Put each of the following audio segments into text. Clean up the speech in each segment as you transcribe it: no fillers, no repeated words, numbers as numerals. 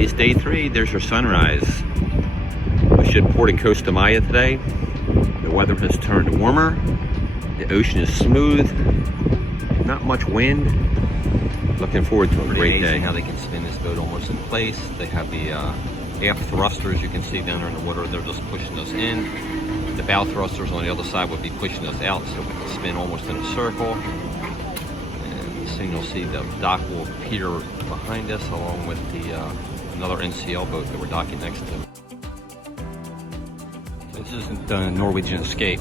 Today's day 3. There's your sunrise. We should port in Costa Maya today. The weather has turned warmer. The ocean is smooth. Not much wind. Looking forward to a great day. How they can spin this boat almost in place. They have the aft thrusters you can see down there in the water. They're just pushing us in. The bow thrusters on the other side would be pushing us out, so we can spin almost in a circle. And soon you'll see the dock will appear behind us, along with the another NCL boat that we're docking next to. This isn't the Norwegian Escape,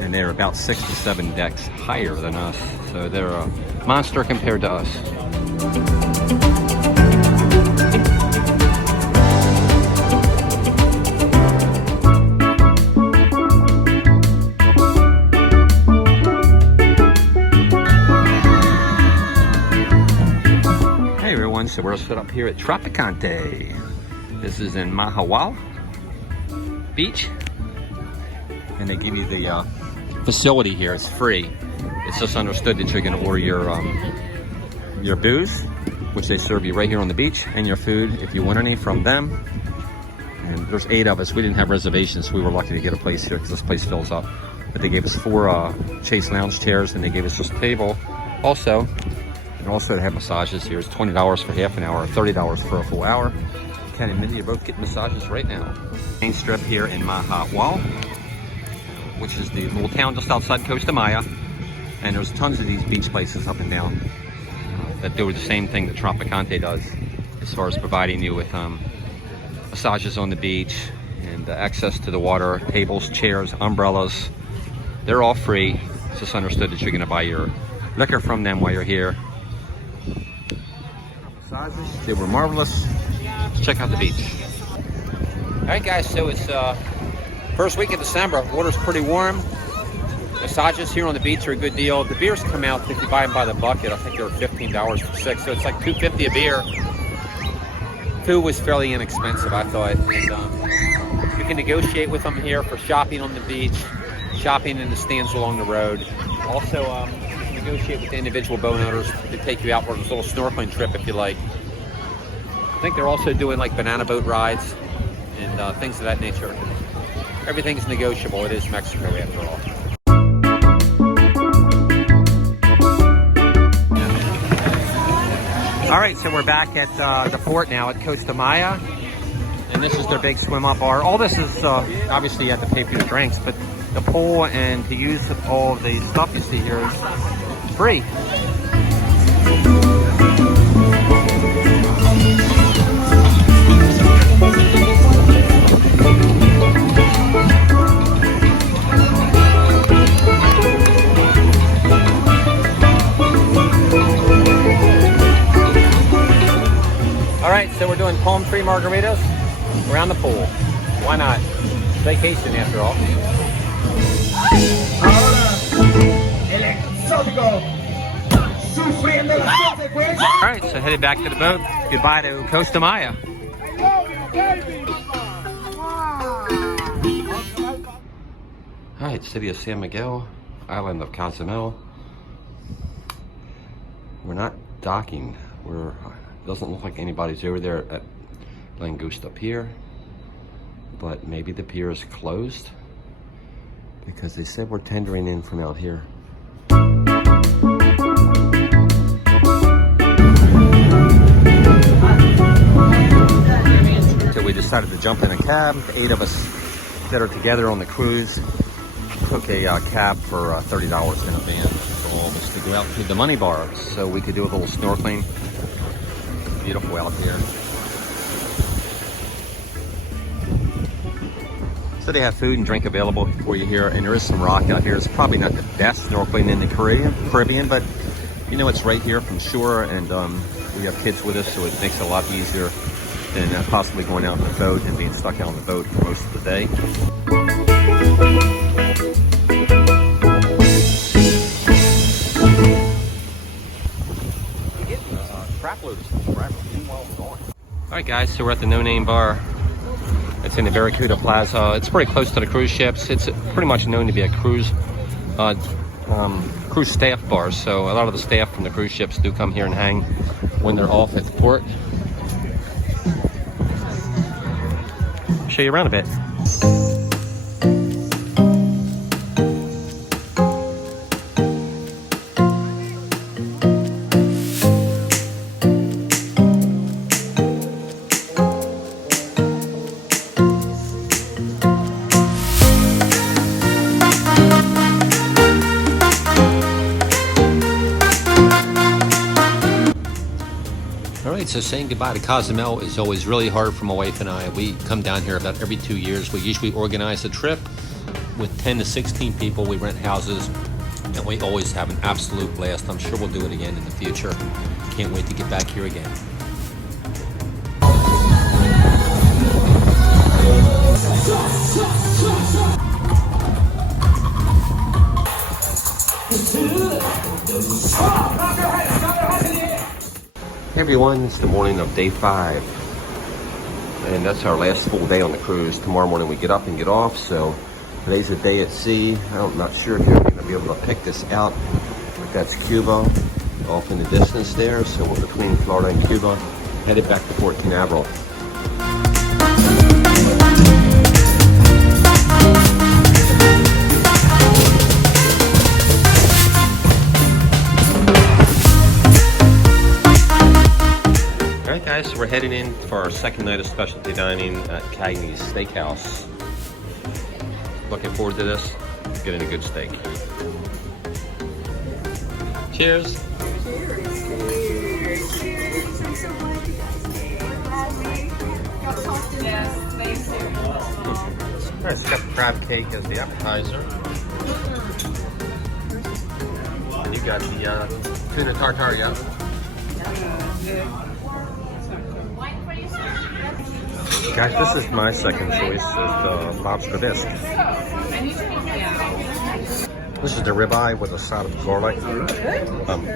and they're about 6 to 7 decks higher than us, so they're a monster compared to us. Hey everyone, so we're set up here at Tropicante. This is in Mahawal Beach, and they give you the facility here. It's free. It's just understood that you're going to order your booze, which they serve you right here on the beach, and your food if you want any from them. And there's 8 of us. We didn't have reservations, so we were lucky to get a place here because this place fills up. But they gave us 4 Chase lounge chairs, and they gave us just a table. Also, and also they have massages here. It's $20 for half an hour, $30 for a full hour. Ken and Mindy are both getting massages right now. Main strip here in Mahawal, which is the little town just outside Costa Maya. And there's tons of these beach places up and down that do the same thing that Tropicante does, as far as providing you with massages on the beach and access to the water, tables, chairs, umbrellas. They're all free. It's just understood that you're going to buy your liquor from them while you're here. Massages, they were marvelous. Check out the beach. All right, guys, so it's first week of December. Water's pretty warm. Massages here on the beach are a good deal. The beers come out if you buy them by the bucket. I think they were $15 for 6, so it's like $2.50 a beer. Food was fairly inexpensive, I thought. And you can negotiate with them here for shopping on the beach, shopping in the stands along the road. Also, you can negotiate with the individual boat owners to take you out for a little snorkeling trip if you like. I think they're also doing like banana boat rides and things of that nature. Everything's negotiable. It is Mexico after all. All right, so we're back at the port now at Costa Maya, and this is their big swim up bar. All this is obviously you have to pay for your drinks, but the pool and to use all of the stuff you see here is free. All right, so we're doing palm-free margaritas around the pool. Why not? Vacation after all. All right, so headed back to the boat. Goodbye to Costa Maya. All right, city of San Miguel, island of Cozumel. We're not docking. Doesn't look like anybody's over there at Langosta Pier, but maybe the pier is closed because they said we're tendering in from out here. So we decided to jump in a cab. The 8 of us that are together on the cruise took a cab for $30 in a van for all of us to go out to the money bar so we could do a little snorkeling. Beautiful out here. So they have food and drink available for you here, and there is some rock out here. It's probably not the best snorkeling in the Caribbean, but you know it's right here from shore, and we have kids with us, so it makes it a lot easier than possibly going out on the boat and being stuck out on the boat for most of the day. Alright guys, so we're at the No Name Bar. It's in the Barracuda Plaza. It's pretty close to the cruise ships. It's pretty much known to be a cruise staff bar. So a lot of the staff from the cruise ships do come here and hang when they're off at the port. show you around a bit. Alright, so saying goodbye to Cozumel is always really hard for my wife and I. We come down here about every 2 years. We usually organize a trip with 10 to 16 people. We rent houses, and we always have an absolute blast. I'm sure we'll do it again in the future. Can't wait to get back here again. Hey everyone, it's the morning of day 5, and that's our last full day on the cruise. Tomorrow morning we get up and get off, so today's a day at sea. I'm not sure if you're going to be able to pick this out, but that's Cuba off in the distance there. So we're between Florida and Cuba, headed back to Port Canaveral. Alright guys, so we're heading in for our second night of specialty dining at Cagney's Steakhouse. Looking forward to this, getting a good steak. Cheers! Alright, so got the crab cake as the appetizer. And you got the tuna tartare, yeah? Guys, this is my second choice, is the lobster bisque. This is the ribeye with a side of garlic,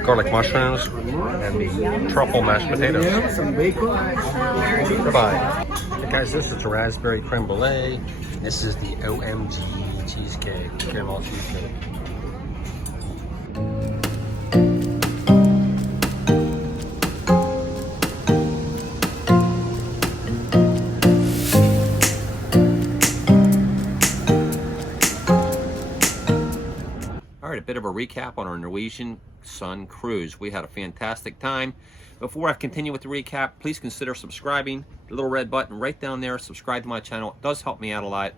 garlic mushrooms, and the truffle mashed potatoes. Ribeye. Hey guys, this is the raspberry creme brulee. This is the OMG cheesecake, caramel cheesecake. A bit of a recap on our Norwegian Sun cruise. We had a fantastic time. Before I continue with the recap, please consider subscribing. The little red button right down there, subscribe to my channel. It does help me out a lot,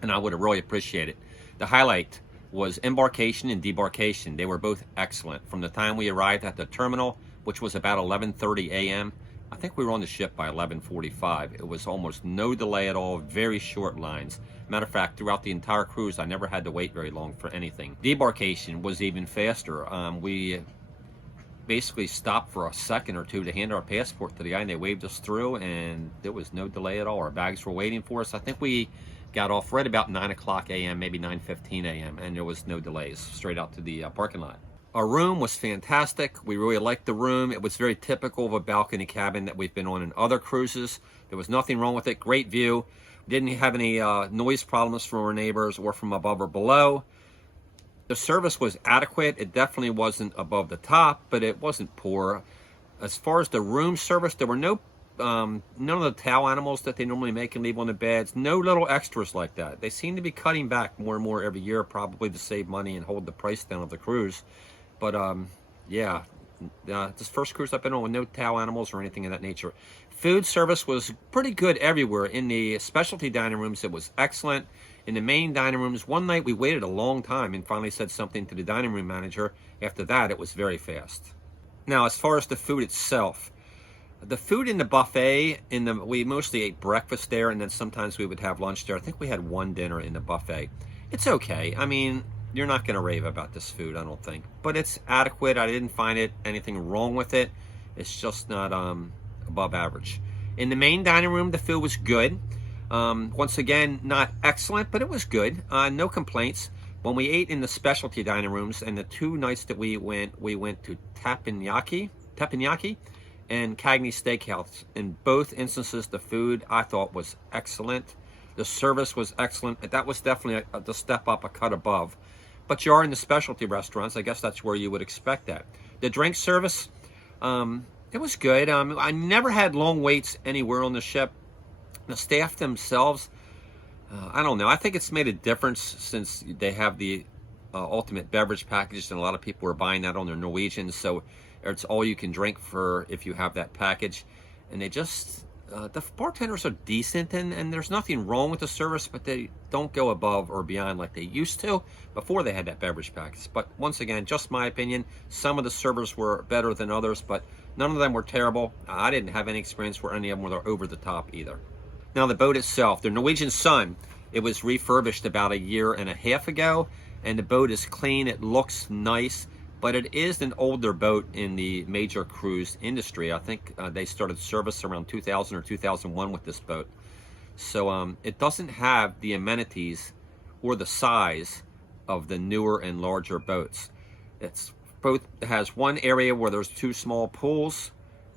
and I would really appreciate it. The highlight was embarkation and debarkation. They were both excellent. From the time we arrived at the terminal, which was about 11:30 a.m., I think we were on the ship by 11:45. It was almost no delay at all, very short lines. Matter of fact, throughout the entire cruise, I never had to wait very long for anything. Debarkation was even faster. We basically stopped for a second or two to hand our passport to the guy, and they waved us through, and there was no delay at all. Our bags were waiting for us. I think we got off right about 9 o'clock a.m., maybe 9:15 a.m., and there was no delays, straight out to the parking lot. Our room was fantastic. We really liked the room. It was very typical of a balcony cabin that we've been on in other cruises. There was nothing wrong with it. Great view. Didn't have any noise problems from our neighbors or from above or below. The service was adequate. It definitely wasn't above the top, but it wasn't poor. As far as the room service, there were no none of the towel animals that they normally make and leave on the beds. No little extras like that. They seem to be cutting back more and more every year, probably to save money and hold the price down of the cruise. But yeah, this first cruise I've been on with no towel animals or anything of that nature. Food service was pretty good everywhere. In the specialty dining rooms, it was excellent. In the main dining rooms, one night we waited a long time and finally said something to the dining room manager. After that, it was very fast. Now, as far as the food itself, the food in the buffet, we mostly ate breakfast there, and then sometimes we would have lunch there. I think we had one dinner in the buffet. It's okay. I mean, you're not going to rave about this food, I don't think. But it's adequate. I didn't find anything wrong with it. It's just not above average. In the main dining room, the food was good. Once again, not excellent, but it was good. No complaints. When we ate in the specialty dining rooms, and the 2 nights that we went to Teppanyaki and Cagney's Steakhouse. In both instances, the food I thought was excellent. The service was excellent. That was definitely the step up, a cut above. But you are in the specialty restaurants. I guess that's where you would expect that. The drink service, it was good. I never had long waits anywhere on the ship. The staff themselves, I don't know. I think it's made a difference since they have the ultimate beverage package, and a lot of people are buying that on their Norwegian, so it's all you can drink for if you have that package. And they just, the bartenders are decent, and there's nothing wrong with the service, but they don't go above or beyond like they used to before they had that beverage package. But once again, just my opinion, some of the servers were better than others, but none of them were terrible. I didn't have any experience where any of them were over the top either. Now the boat itself, the Norwegian Sun, it was refurbished about 1.5 years ago, and the boat is clean, it looks nice, but it is an older boat in the major cruise industry. I think they started service around 2000 or 2001 with this boat. So it doesn't have the amenities or the size of the newer and larger boats. It has one area where there's 2 small pools,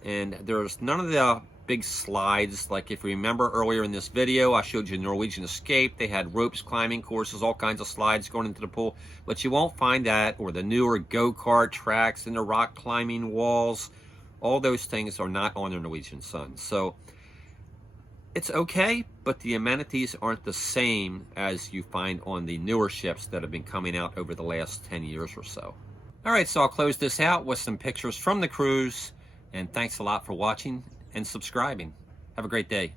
and there's none of the big slides. Like if you remember earlier in this video, I showed you Norwegian Escape. They had ropes, climbing courses, all kinds of slides going into the pool, but you won't find that, or the newer go-kart tracks and the rock climbing walls. All those things are not on the Norwegian Sun. So it's okay, but the amenities aren't the same as you find on the newer ships that have been coming out over the last 10 years or so. All right, so I'll close this out with some pictures from the cruise, and thanks a lot for watching and subscribing. Have a great day.